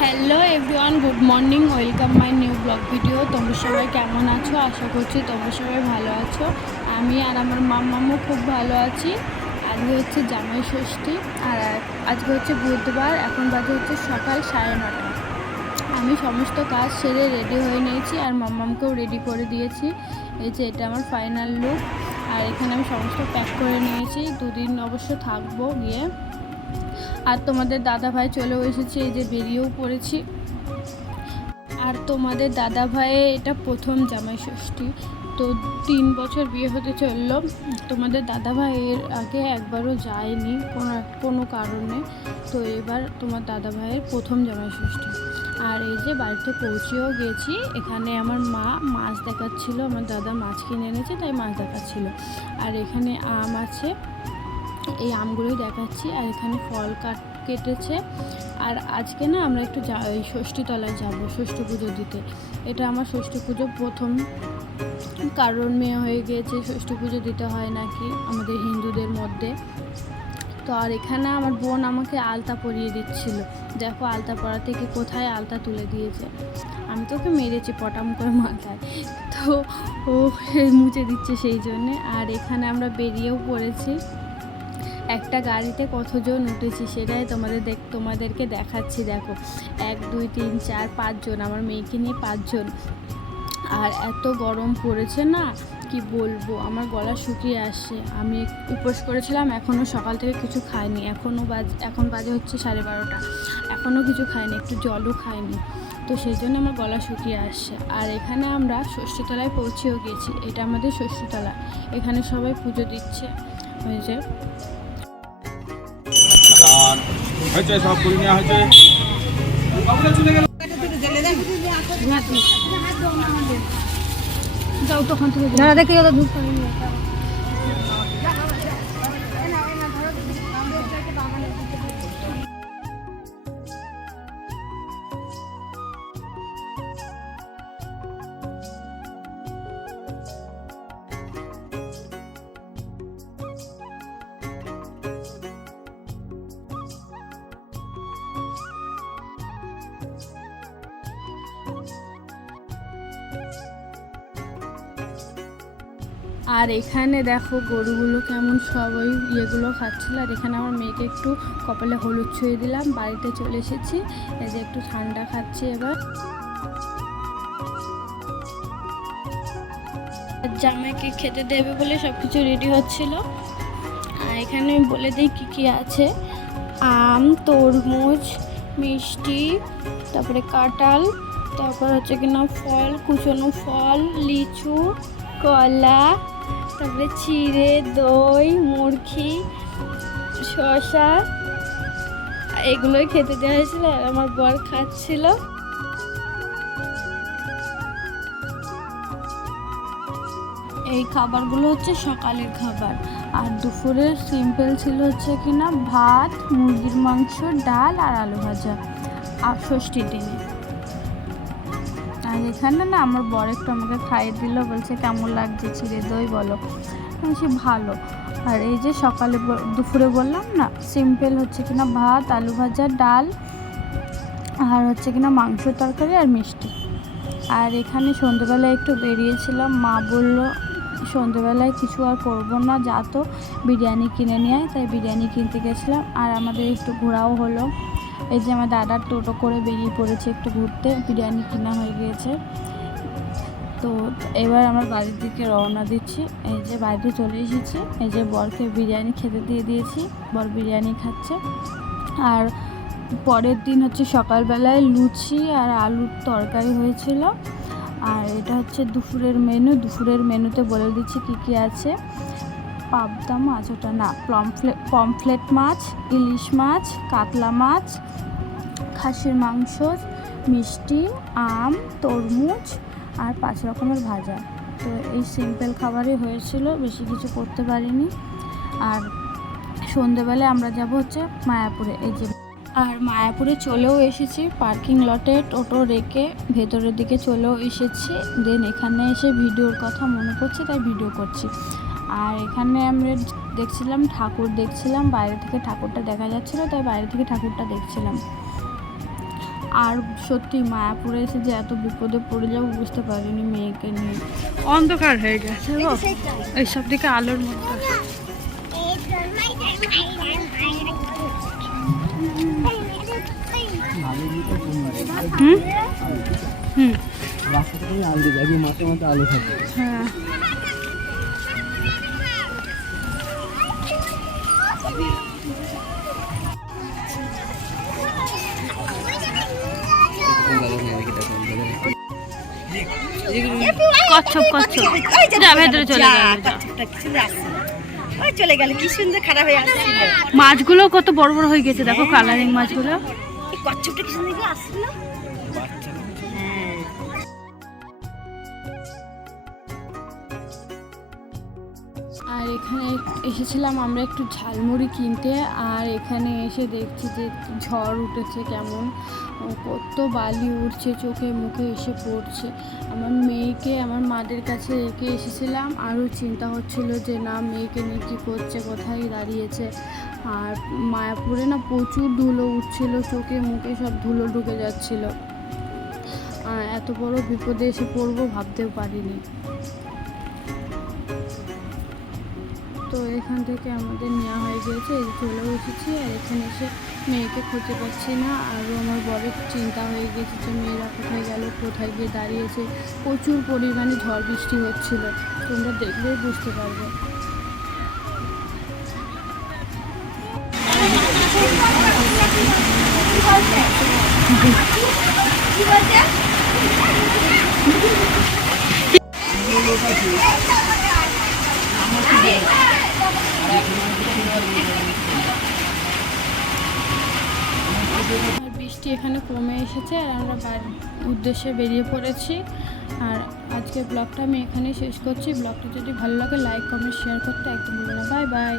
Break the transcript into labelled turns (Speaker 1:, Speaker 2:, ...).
Speaker 1: Hello everyone good morning welcome my new blog video তোমরা সবাই কেমন আছো? আশা করছি তোমরা সবাই ভালো আছো। আমি আর আমার মাম্মামও খুব ভালো আছি। আজকে হচ্ছে জামাই ষষ্ঠী। আর আজকে হচ্ছে বুধবার, এখন বাজে হচ্ছে সকাল সাড়ে নটা। আমি সমস্ত কাজ সেরে রেডি হয়ে নিয়েছি আর মাম্মামকেও রেডি করে দিয়েছি। এই যে এটা আমার ফাইনাল লুক আর এখানে আমি সমস্ত প্যাক করে নিয়েছি। দুদিন অবশ্য থাকব গিয়ে। আর তোমাদের দাদা ভাই চলেও এসেছে, এই যে বেরিয়েও পড়েছি। আর তোমাদের দাদা ভাইয়ের এটা প্রথম জামাই ষষ্ঠী। তো তিন বছর বিয়ে হতে চলল। তোমাদের দাদা ভাইয়ের আগে একবারও যায়নি কোনো কোনো কারণে। তো এবার তোমার দাদা ভাইয়ের প্রথম জামাই ষষ্ঠী। আর এই যে বাড়িতে পৌঁছেও গেছি। এখানে আমার মা মাছ দেখাচ্ছিল, আমার দাদা মাছ কিনে এনেছে, তাই মাছ দেখাচ্ছিল। আর এখানে আম আছে, এই আমগুলোই দেখাচ্ছি। আর এখানে ফল কাট, কেটেছে। আর আজকে না আমরা একটু যা ওই ষষ্ঠীতলায় যাব, ষষ্ঠী পুজো দিতে। এটা আমার ষষ্ঠী পুজো প্রথম। কারণ মেয়ে হয়ে গিয়েছে, ষষ্ঠী পুজো দিতে হয় নাকি? আমাদের হিন্দুদের মধ্যে। তো আর এখানে আমার বোন আমাকে আলতা পরিয়ে দিচ্ছিল। দেখো আলতা পরা থেকে কোথায় আলতা তুলে দিয়েছে? আমি তো ওকে মেরেছি পটাম করে মাথায়। তো ও মুছে দিচ্ছে সেই জন্যে। আর এখানে আমরা বেরিয়েও পড়েছি। একটা গাড়িতে কতজন উঠেছি সেটাই তোমাদের দেখ, তোমাদেরকে দেখাচ্ছি, দেখো। এক, দুই, তিন, চার, পাঁচজন। আমার মেয়েকে নিয়ে পাঁচজন। আর এত গরম পড়েছে না কি বলব? আমার গলা শুকিয়ে আসছে আমি উপোস করেছিলাম এখনও সকাল থেকে কিছু খাইনি। এখনও বাজ এখন বাজে হচ্ছে সাড়ে বারোটা। এখনও কিছু খাইনি একটু জলও খাইনি। তো সেই জন্য আমার গলা শুকিয়ে আসছে আর এখানে আমরা ষষ্ঠীতলায় পৌঁছেও গেছি। এটা আমাদের ষষ্ঠীতলা। এখানে সবাই পুজো দিচ্ছে। ওই যে
Speaker 2: হয়েছে সব করে নেওয়া হয়েছে।
Speaker 3: না দেখি
Speaker 1: আর এখানে দেখো গরুগুলো কেমন সব ওই ইয়েগুলো খাচ্ছিল। আর এখানে আমার মেয়েকে একটু কপালে হলুদ ছুঁয়ে দিলাম, বাড়িতে চলে এসেছি। এই যে একটু ঠান্ডা খাচ্ছি এবার। জামাইকে খেতে দেবে বলে সব কিছু রেডি হচ্ছিল। আর এখানে আমি বলে দিই কী কী আছে। আম, তরমুজ, মিষ্টি, তারপরে কাঁঠাল, তারপর হচ্ছে কিনা ফল, কুচনো ফল, লিচু, কলা তারপরে চিড়ে, দই মুরগি শসা, এগুলোই খেতে দেওয়া হয়েছিল আর আমার বর খাচ্ছিল। এই খাবারগুলো হচ্ছে সকালের খাবার। আর দুপুরের সিম্পল ছিল হচ্ছে কিনা ভাত, মুরগির মাংস, ডাল আর আলু ভাজা। আর ষষ্ঠীর দিনে। আর এখানে না আমার বর একটু আমাকে খাইয়ে দিল, বলছে কেমন লাগছে ছিঁড়ে দই বলো। বলছি, ভালো। আর এই যে সকালে দুপুরে বললাম না, সিম্পল হচ্ছে কিনা ভাত, আলু ভাজা, ডাল, আর হচ্ছে কিনা মাংস তরকারি আর মিষ্টি। আর এখানে সন্ধেবেলায় একটু বেরিয়েছিলাম, মা বলল, সন্ধেবেলায় কিছু আর করব না, যা তো, বিরিয়ানি কিনে নিয়ে তাই বিরিয়ানি কিনতে গেছিলাম, আর আমাদের একটু ঘোরাও হলো। এই যে আমার দাদার টোটো করে বেরিয়ে পড়েছে একটু ঘুরতে, বিরিয়ানি কিনা হয়ে গিয়েছে। তো এবার আমার বাড়ির দিকে রওনা দিচ্ছি। এই যে বাড়িতে চলে এসেছি। এই যে বরকে বিরিয়ানি খেতে দিয়ে দিয়েছি। বর বিরিয়ানি খাচ্ছে। আর পরের দিন হচ্ছে সকালবেলায় লুচি আর আলুর তরকারি হয়েছিল। আর এটা হচ্ছে দুপুরের মেনু দুপুরের মেনুতে বলে দিচ্ছি কী কী আছে। পাবদা মাছ, ওটা না পমফ্লেট পমফ্লেট মাছ, ইলিশ মাছ, কাতলা মাছ, খাসির মাংস, মিষ্টি, আম, তরমুজ আর পাঁচ রকমের ভাজা। তো এই সিম্পল খাবারই হয়েছিল, বেশি কিছু করতে পারিনি। আর সন্ধেবেলায় আমরা যাব হচ্ছে মায়াপুরে, এই যে আর মায়াপুরে চলেও এসেছি পার্কিং লটে টোটো রেখে ভেতরের দিকে চলেও এসেছি। দেন এখানে এসে ভিডিওর কথা মনে পড়ছে, তাই ভিডিও করছি। আর এখানে আমরা দেখছিলাম ঠাকুর দেখছিলাম বাইরে থেকে ঠাকুরটা দেখা যাচ্ছিল তাই বাইরে থেকে ঠাকুরটা দেখছিলাম। আর সত্যি মায়াপুরে এসে যে এত বিপদে পড়ে যাব বুঝতে পারিনি মেয়েকে নিয়ে। অন্ধকার হয়ে গেছে গো। এইসব দিকে আলোর মধ্যে হুম? হুম।
Speaker 3: রাস্তা থেকে আলো যাবি মাঠে মাঠে আলো থাকে।
Speaker 1: হ্যাঁ। কচ্ছপ কচ্ছপ। যা ভেতরে চলে গেল
Speaker 4: ওই চলে গেল কি সুন্দর খারাপ হয়ে আসছিল
Speaker 1: মাছগুলো কত বড় বড় হয়ে গেছে দেখো কালারিং মাছগুলো।
Speaker 4: এই কচ্ছপটা কি সুন্দর আসছিল
Speaker 1: এখানে এসেছিলাম আমরা একটু ঝালমুড়ি কিনতে, আর এখানে এসে দেখছি যে ঝড় উঠেছে কেমন। কত বালি উঠছে চোখে মুখে এসে পড়ছে। আমার মেয়েকে, আমার মাদের কাছে রেখে এসেছিলাম, আরও চিন্তা হচ্ছিল যে না, মেয়েকে নিয়ে কী করছে, কোথায় দাঁড়িয়েছে। আর মায়াপুরে না প্রচুর ধুলো উঠছিল, চোখে মুখে সব ধুলো ঢুকে যাচ্ছিল। এত বড় বিপদে এসে পড়ব ভাবতেও পারিনি। তো এখান থেকে আমাদের নেওয়া হয়ে গিয়েছে, এই এসেছি আর এখানে এসে মেয়েকে খুঁজে পাচ্ছি না। আরও আমার বড় চিন্তা হয়ে গেছে যে মেয়েরা কোথায় গেল, কোথায় গিয়ে দাঁড়িয়েছে। প্রচুর পরিমাণে ঝড় বৃষ্টি হচ্ছিল। তোমরা দেখলেই বুঝতে পারবে। বৃষ্টি এখানে কমে এসেছে আর আমরা বাড়ির উদ্দেশ্যে বেরিয়ে পড়েছি। আর আজকের ব্লগটা আমি এখানেই শেষ করছি। ব্লগটা যদি ভালো লাগে লাইক কমেন্ট শেয়ার করতে একদম ভুলো বাই বাই